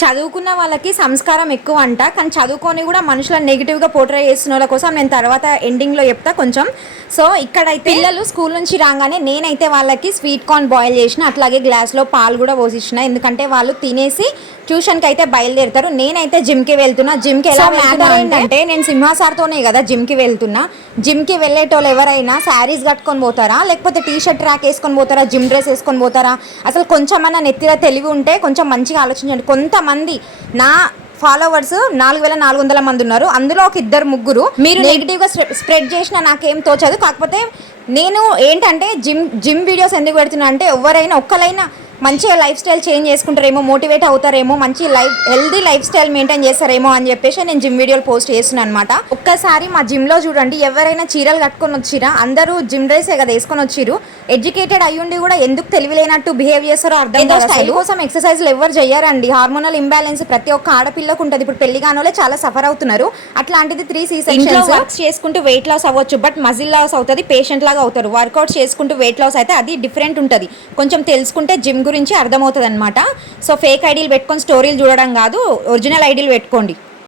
చదువుకున్న వాళ్ళకి సంస్కారం ఎక్కువ అంట, కానీ చదువుకొని కూడా మనుషులను నెగిటివ్గా పోర్ట్రే చేస్తున్న వాళ్ళ కోసం నేను తర్వాత ఎండింగ్లో చెప్తా కొంచెం. సో ఇక్కడైతే పిల్లలు స్కూల్ నుంచి రాగానే నేనైతే వాళ్ళకి స్వీట్ కార్న్ బాయిల్ చేసిన, అట్లాగే గ్లాస్లో పాలు కూడా పోసిచ్చిన, ఎందుకంటే వాళ్ళు తినేసి ట్యూషన్కి అయితే బయలుదేరుతారు. నేనైతే జిమ్కి వెళ్తున్నా. జిమ్కి ఎలా వెళ్తున్నా ఏంటంటే నేను సింహాసార్తోనే కదా జిమ్కి వెళ్తున్నా. జిమ్కి వెళ్ళేటోళ్ళు ఎవరైనా శారీస్ కట్టుకొని పోతారా, లేకపోతే టీ షర్ట్ ట్రాక్ వేసుకొని పోతారా, జిమ్ డ్రెస్ వేసుకొని పోతారా? అసలు కొంచెమన్నా నెత్తిలో తెలివి ఉంటే కొంచెం మంచిగా ఆలోచించండి. కొంతమంది నా ఫాలోవర్స్ 4400 మంది ఉన్నారు, అందులో ఒక 2-3 మీరు నెగిటివ్గా స్ప్రెడ్ చేసినా నాకేం తోచదు. కాకపోతే నేను ఏంటంటే జిమ్ వీడియోస్ ఎందుకు పెడుతున్నా అంటే ఎవరైనా ఒక్కలైనా మంచిగా లైఫ్ స్టైల్ చేంజ్ చేసుకుంటారేమో, మోటివేట్ అవుతారేమో, మంచి హెల్దీ లైఫ్ స్టైల్ మెయింటైన్ చేస్తారేమో అని చెప్పేసి నేను జిమ్ వీడియోలు పోస్ట్ చేస్తున్నాను అనమాట. ఒక్కసారి మా జిమ్లో చూడండి, ఎవరైనా చీరలు కట్టుకొని వచ్చిరా, అందరూ జిమ్ డ్రెస్సే కదా వేసుకొని వచ్చిరు. ఎడ్యుకేటెడ్ అయ్యుండి కూడా ఎందుకు తెలివిలేనట్టు బిహేవ్ చేస్తారో అర్థం కాదు. స్టైల్ కోసం ఎక్సర్సైజ్లు ఎవరు చేయరండి. హార్మోనల్ ఇంబ్యాలెన్స్ ప్రతి ఒక్క ఆడపిల్లకు ఉంటుంది. ఇప్పుడు పెళ్లి కానోళ్ళే చాలా సఫర్ అవుతున్నారు. అట్లాంటిది 3 C-sections వర్క్స్ చేసుకుంటూ వెయిట్ లాస్ అవ్వచ్చు, బట్ మజిల్ లాస్ అవుతుంది, పేషెంట్ లాగా అవుతారు. వర్కౌట్స్ చేసుకుంటూ వెయిట్ లాస్ అయితే అది డిఫరెంట్ ఉంటుంది. కొంచెం తెలుసుకుంటే జిమ్ గురించి అర్థమవుతుంది అనమాట. సో ఫేక్ ఐడీలు పెట్టుకొని స్టోరీలు చూడడం కాదు, ఒరిజినల్ ఐడీలు పెట్టుకోండి.